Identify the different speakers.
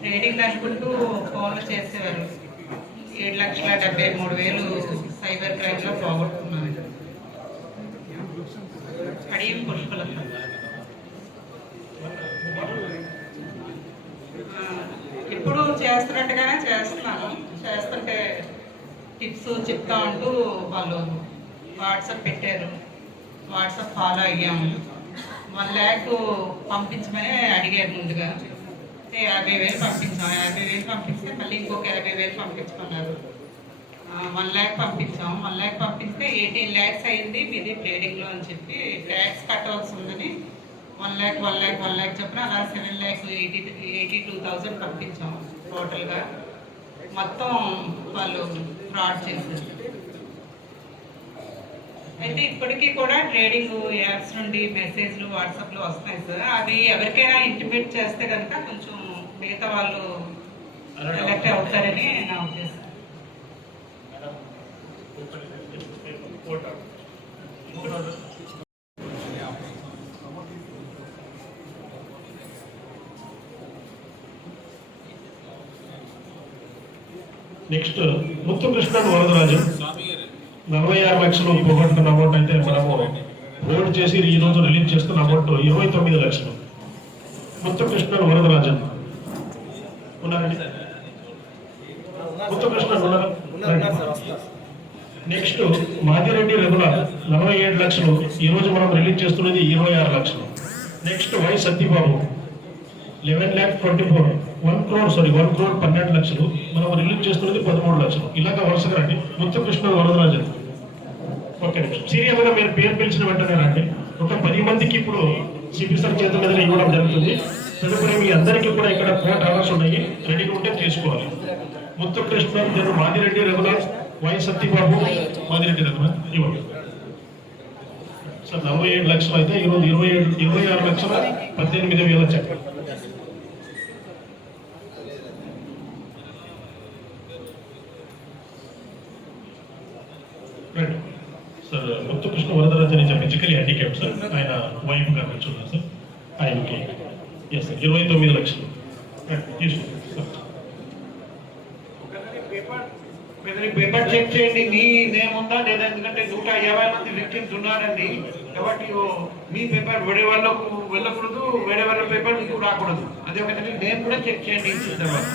Speaker 1: Trading అనుకుంటూ ఫోన్లు చేసేవారు. ఏడు లక్షల డెబ్బై మూడు వేలు సైబర్ క్రైమ్లో పోగొట్టుకున్నాను అడియం పుష్పల ఇప్పుడు చేస్తున్నట్టుగానే చేస్తున్నాను. చేస్తుంటే టిప్స్ చెప్తా ఉంటూ వాళ్ళు వాట్సాప్ పెట్టారు. వాట్సాప్ ఫాలో అయ్యాము. వన్ ల్యాక్ పంపించమని అడిగారు ముందుగా. యాభై వేలు పంపించాం. యాభై వేలు పంపిస్తే మళ్ళీ ఇంకొక యాభై వేలు పంపించుకున్నారు. వన్ ల్యాక్ పంపించాం. వన్ ల్యాక్ పంపిస్తే ఎయిటీన్ ల్యాక్స్ అయింది. మీది ట్రేడింగ్లో అని చెప్పి ట్యాక్స్ కట్టవలసి ఉందని one lakh one lakh one lakh చెప్పిన అలా seven lakh eighty eighty two thousand పంపించాం టోటల్గా మొత్తం వాళ్ళు ఫ్రాడ్ చేశారు. అయితే ఇప్పటికీ కూడా ట్రేడింగ్ యాప్స్ నుండి మెసేజ్లు వాట్సాప్లో వస్తాయి సార్. అవి ఎవరికైనా ఇంటిమేట్ చేస్తే కనుక కొంచెం మిగతా వాళ్ళు ఎలక్ట్ అవుతారని నా ఉద్దేశం.
Speaker 2: నెక్స్ట్ ముత్తుకృష్ణ వరదరాజు. నలభై ఆరు లక్షలు పోగొట్టుకున్న అమౌంట్ అయితే మనము హోల్డ్ చేసి ఈ రోజు రిలీజ్ చేస్తున్న అమౌంట్ ఇరవై తొమ్మిది లక్షలు. ముత్తు కృష్ణ వరదరాజన్. ఉన్నారండి నెక్స్ట్ మాదిరెడ్డి రెగ్యులర్ నలభై ఏడు లక్షలు ఈ రోజు మనం రిలీజ్ చేస్తున్నది ఇరవై ఆరు లక్షలు. Next Y Satyababu. Eleven lakh twenty four one crore sorry one crore పన్నెండు లక్షలు. మనం రిలీజ్ చేస్తున్నది పదమూడు లక్షలు. ఇలాగ వరుసగా రండి. ముత్తకృష్ణ వరదరాజన్. ఓకే. సీరియల్ మీరు పేరు పిలిచిన వెంటనే రండి. ఒక పది మందికి ఇప్పుడు సిపిసర్ చేతుల మీద ఇవ్వడం జరుగుతుంది. తదుపరి మీ అందరికీ కూడా ఇక్కడ కోర్ట్ ఆర్డర్స్ ఉన్నాయి. రెడీగా ఉంటే తీసుకోవాలి. ముత్తకృష్ణ నేను మాదిరెడ్డి రఘునాథ్ వై సత్యబాబు మాదిరెడ్డి రఘునాథ్ ఇవ్వండి. సార్ నలభై ఏడు లక్షలు అయితే ఈరోజు ఇరవై ఏడు ఇరవై ఆరు లక్షల పద్దెనిమిది వేల చెప్పండి రైట్ సార్ ముత్తుకృష్ణ వరదరాజన్ అని ఫిజికలీ హ్యాండిక్యాప్ సార్ ఆయన వైఫ్ గారు వచ్చున్నారు సార్ ఆయనకి ఎస్ సార్ ఇరవై తొమ్మిది లక్షలు. Right, sir.
Speaker 3: పేపర్ చెక్ చేయండి మీ నేమ్ ఉందా లేదా? ఎందుకంటే నూట యాభై మంది విక్టిమ్స్ ఉన్నారండి. కాబట్టి మీ పేపర్ వేరే వాళ్ళకు వెళ్ళకూడదు వేరే వాళ్ళ పేపర్ మీకు రాకూడదు. అదే ఒకటి నేమ్ కూడా చెక్ చేయండి తర్వాత